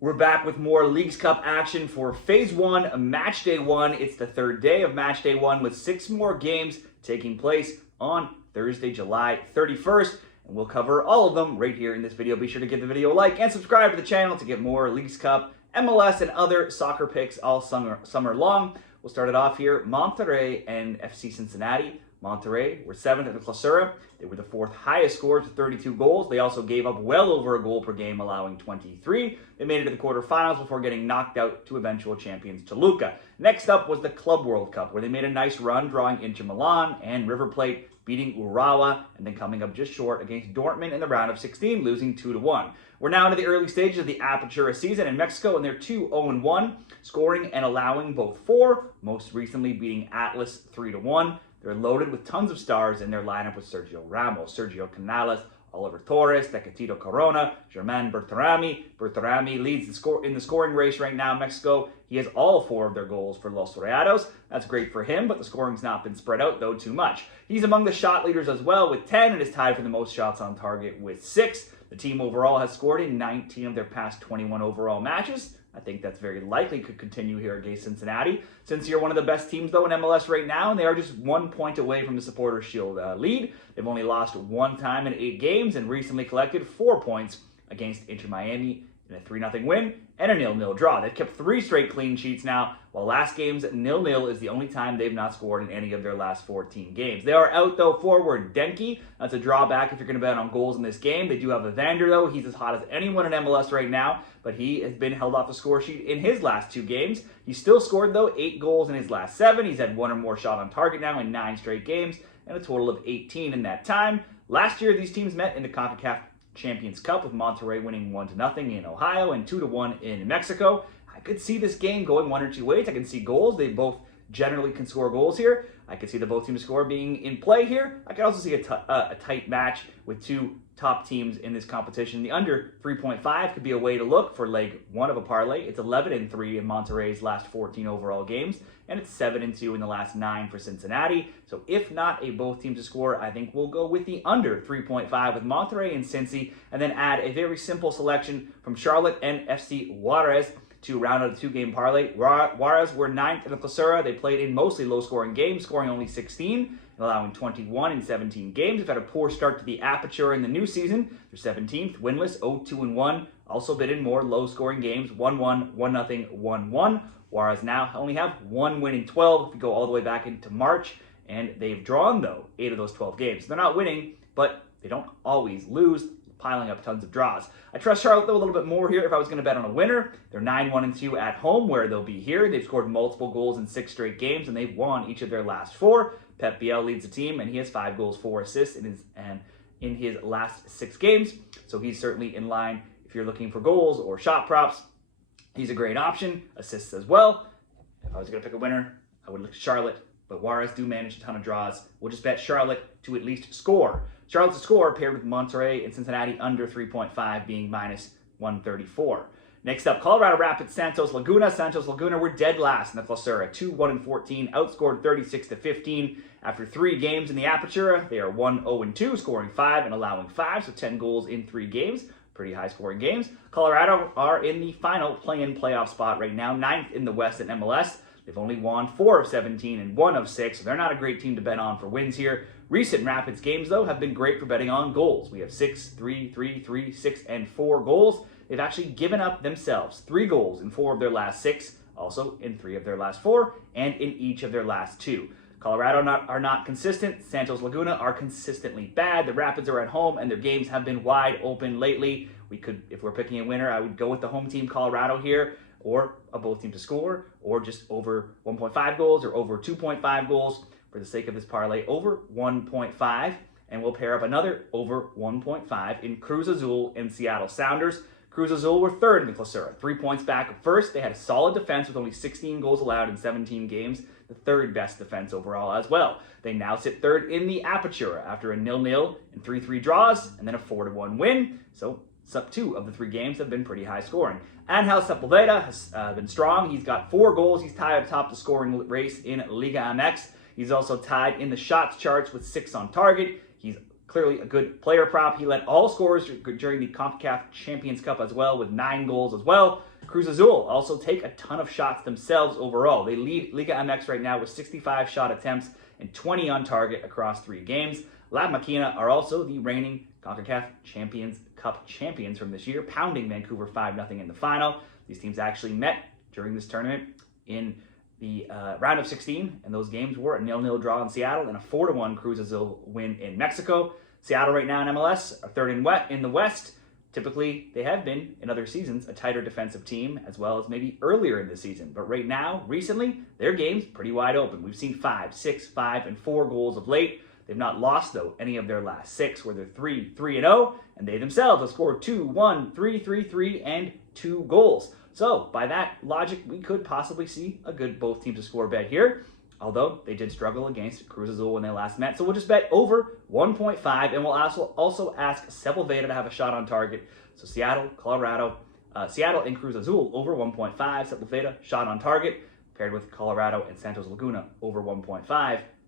We're back with more Leagues Cup action for Phase 1, Matchday 1. It's the third day of Matchday 1 with 6 more games taking place on Thursday, July 31st. And we'll cover all of them right here in this video. Be sure to give the video a like and subscribe to the channel to get more Leagues Cup, MLS, and other soccer picks all summer long. We'll start it off here. Monterrey and FC Cincinnati. Monterrey were 7th at the Clausura. They were the 4th highest scorers with 32 goals. They also gave up well over a goal per game, allowing 23. They made it to the quarterfinals before getting knocked out to eventual champions Toluca. Next up was the Club World Cup, where they made a nice run, drawing Inter Milan and River Plate, beating Urawa, and then coming up just short against Dortmund in the round of 16, losing 2-1. We're now into the early stages of the Apertura season in Mexico, and they're 2-0-1, scoring and allowing both 4, most recently beating Atlas 3-1. They're loaded with tons of stars in their lineup with Sergio Ramos, Sergio Canales, Oliver Torres, Tecatito Corona, Germain Bertarami. Bertarami leads in the scoring race right now in Mexico. He has all 4 of their goals for Los Rayados. That's great for him, but the scoring's not been spread out, though, too much. He's among the shot leaders as well with 10 and is tied for the most shots on target with 6. The team overall has scored in 19 of their past 21 overall matches. I think that's very likely could continue here against Cincinnati. Since you're one of the best teams, though, in MLS right now, and they are just 1 point away from the Supporters' Shield lead. They've only lost 1 time in 8 games and recently collected 4 points against Inter Miami in a 3-0 win and a 0-0 draw. They've kept 3 straight clean sheets now, while last game's 0-0 is the only time they've not scored in any of their last 14 games. They are out, though, forward Denke. That's a drawback if you're going to bet on goals in this game. They do have Evander, though. He's as hot as anyone in MLS right now, but he has been held off the score sheet in his last 2 games. He's still scored, though, 8 goals in his last 7. He's had 1 or more shot on target now in 9 straight games, and a total of 18 in that time. Last year, these teams met in the CONCACAF Champions Cup, with Monterrey winning 1-0 in Ohio and 2-1 in Mexico. I could see this game going 1 or 2 ways. I can see goals. They both generally can score goals here. I could see the both teams score being in play here. I could also see a tight match with 2 top teams in this competition. The under 3.5 could be a way to look for leg 1 of a parlay. It's 11-3 in Monterrey's last 14 overall games, and it's 7-2 in the last 9 for Cincinnati. So if not a both teams to score, I think we'll go with the under 3.5 with Monterrey and Cincy, and then add a very simple selection from Charlotte and FC Juarez to round out a 2-game parlay. Juarez were 9th in the Clausura. They played in mostly low-scoring games, scoring only 16 and allowing 21 in 17 games. They've had a poor start to the Apertura in the new season. They're 17th, winless, 0-2-1. Also been in more low-scoring games, 1-1, 1-0, 1-1. Juarez now only have 1 win in 12 if you go all the way back into March, and they've drawn, though, 8 of those 12 games. They're not winning, but they don't always lose, piling up tons of draws. I trust Charlotte, though, a little bit more here if I was going to bet on a winner. They're 9-1-2 at home, where they'll be here. They've scored multiple goals in 6 straight games, and they've won each of their last 4. Pep Biel leads the team, and he has 5 goals, 4 assists in his last 6 games. So he's certainly in line if you're looking for goals or shot props. He's a great option. Assists as well. If I was going to pick a winner, I would look at Charlotte, but Juarez do manage a ton of draws. We'll just bet Charlotte to at least score. Charlotte to score paired with Monterrey and Cincinnati under 3.5 being minus 134. Next up, Colorado Rapids, Santos Laguna. Santos Laguna were dead last in the Clausura, 2-1-14, outscored 36-15. After 3 games in the Apertura, they are 1-0-2, scoring 5 and allowing 5, so 10 goals in 3 games. Pretty high-scoring games. Colorado are in the final play-in playoff spot right now, 9th in the West at MLS. They've only won 4 of 17 and 1 of 6, so they're not a great team to bet on for wins here. Recent Rapids games, though, have been great for betting on goals. We have 6, 3, 3, 3, 6, and 4 goals. They've actually given up themselves 3 goals in 4 of their last 6, also in 3 of their last 4, and in each of their last 2. Colorado are not consistent. Santos Laguna are consistently bad. The Rapids are at home, and their games have been wide open lately. We could, if we're picking a winner, I would go with the home team, Colorado, here, or a both team to score, or just over 1.5 goals or over 2.5 goals. For the sake of this parlay, over 1.5, and we'll pair up another over 1.5 in Cruz Azul and Seattle Sounders. Cruz Azul were 3rd in the Clausura, 3 points back at first. They had a solid defense with only 16 goals allowed in 17 games, the 3rd best defense overall as well. They now sit 3rd in the Apertura after a 0-0 and 3-3 draws, and then a 4-1 win. So 2 of the 3 games have been pretty high scoring. Angel Sepulveda has been strong. He's got 4 goals. He's tied atop the scoring race in LigaMX. He's also tied in the shots charts with 6 on target. He's clearly a good player prop. He led all scorers during the CONCACAF Champions Cup as well, with 9 goals as well. Cruz Azul also take a ton of shots themselves overall. They lead LigaMX right now with 65 shot attempts and 20 on target across 3 games. La Machina are also the reigning CONCACAF Champions Cup champions from this year, pounding Vancouver 5-0 in the final. These teams actually met during this tournament in the round of 16, and those games were a 0-0 draw in Seattle and a 4-1 Cruz Azul win in Mexico. Seattle right now in MLS are third in the West. Typically, they have been, in other seasons, a tighter defensive team, as well as maybe earlier in the season. But right now, recently, their game's pretty wide open. We've seen 5, 6, 5, and 4 goals of late. They've not lost, though, any of their last 6, where they're 3-3-0, and they themselves have scored 2, 1, 3, 3, 3, and 2 goals. So, by that logic, we could possibly see a good both teams to score bet here, although they did struggle against Cruz Azul when they last met. So we'll just bet over 1.5, and we'll also ask Sepulveda to have a shot on target. So Seattle and Cruz Azul over 1.5, Sepulveda shot on target, paired with Colorado and Santos Laguna over 1.5.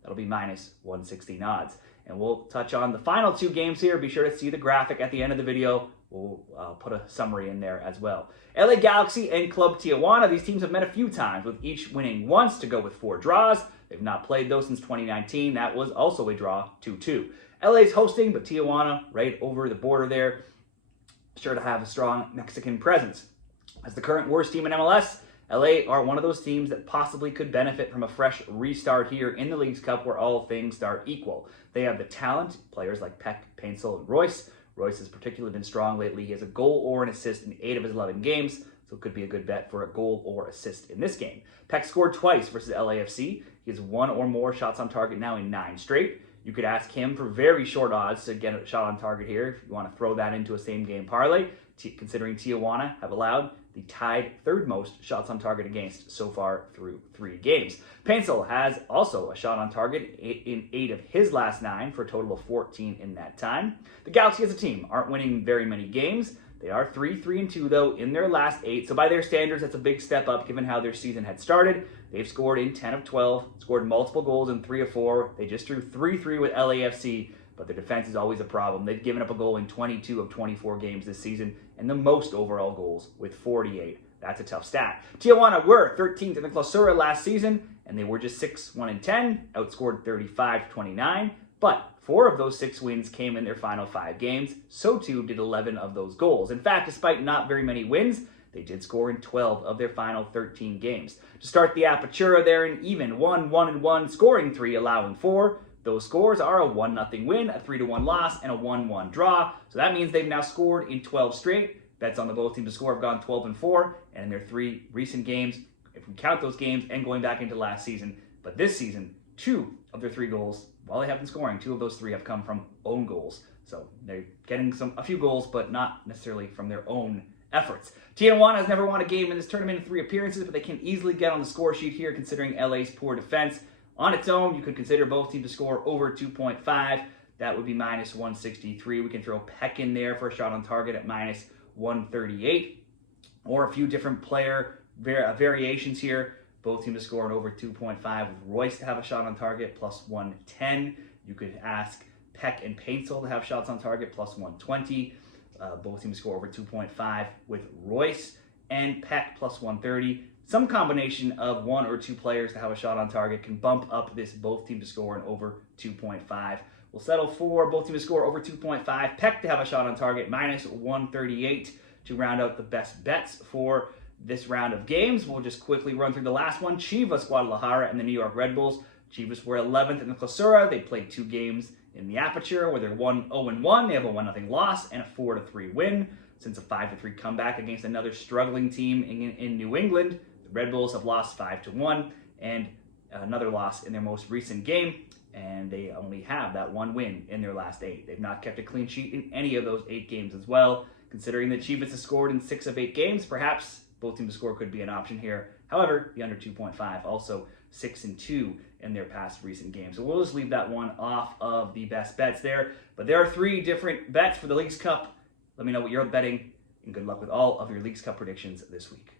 That'll be minus 116 odds. And we'll touch on the final 2 games here. Be sure to see the graphic at the end of the video. We'll put a summary in there as well. LA Galaxy and Club Tijuana. These teams have met a few times, with each winning once to go with 4 draws. They've not played, though, since 2019. That was also a draw, 2-2. LA's hosting, but Tijuana, right over the border there, sure to have a strong Mexican presence. As the current worst team in MLS, LA are one of those teams that possibly could benefit from a fresh restart here in the Leagues Cup, where all things start equal. They have the talent, players like Peck, Paintsel, and Royce. Royce has particularly been strong lately. He has a goal or an assist in 8 of his 11 games, so it could be a good bet for a goal or assist in this game. Peck scored twice versus LAFC. He has 1 or more shots on target now in 9 straight. You could ask him for very short odds to get a shot on target here if you want to throw that into a same-game parlay, considering Tijuana have allowed the tied 3rd most shots on target against so far through 3 games. Paintsel has also a shot on target in 8 of his last 9 for a total of 14 in that time. The Galaxy as a team aren't winning very many games. They are 3-3-2 though in their last 8, so by their standards that's a big step up given how their season had started. They've scored in 10 of 12, scored multiple goals in 3 of 4. They just drew 3-3 with LAFC, but their defense is always a problem. They've given up a goal in 22 of 24 games this season, and the most overall goals with 48. That's a tough stat. Tijuana were 13th in the Clausura last season, and they were just 6-1-10, outscored 35-29, but 4 of those 6 wins came in their final 5 games, so too did 11 of those goals. In fact, despite not very many wins, they did score in 12 of their final 13 games. To start the Apertura, they're an even 1-1-1, scoring 3, allowing 4. Those scores are a 1-0 win, a 3-1 loss, and a 1-1 draw. So that means they've now scored in 12 straight. Bets on the both teams to score have gone 12-4, and in their 3 recent games, if we count those games and going back into last season, but this season, 2 of their 3 goals, while they have been scoring, 2 of those 3 have come from own goals. So they're getting a few goals, but not necessarily from their own efforts. Tijuana has never won a game in this tournament in 3 appearances, but they can easily get on the score sheet here considering LA's poor defense. On its own, you could consider both teams to score over 2.5. That would be minus 163. We can throw Peck in there for a shot on target at minus 138. Or a few different player variations here. Both teams to score an over 2.5 with Royce to have a shot on target plus 110. You could ask Peck and Paintsel to have shots on target plus 120. Both teams score over 2.5 with Royce and Peck plus 130. Some combination of 1 or 2 players to have a shot on target can bump up this both teams to score an over 2.5. We'll settle for both teams to score over 2.5. Peck to have a shot on target minus 138 to round out the best bets for this round of games. We'll just quickly run through the last one. Chivas, Guadalajara, and the New York Red Bulls. Chivas were 11th in the Clausura. They played 2 games in the Apertura where they're 1-0-1. They have a 1-0 loss and a 4-3 win. Since a 5-3 comeback against another struggling team in New England, the Red Bulls have lost 5-1 and another loss in their most recent game, and they only have that 1 win in their last 8. They've not kept a clean sheet in any of those 8 games as well. Considering that Chivas has scored in 6 of 8 games, perhaps both teams to score could be an option here. However, the under 2.5, also 6-2 in their past recent games. So we'll just leave that one off of the best bets there. But there are 3 different bets for the Leagues Cup. Let me know what you're betting, and good luck with all of your Leagues Cup predictions this week.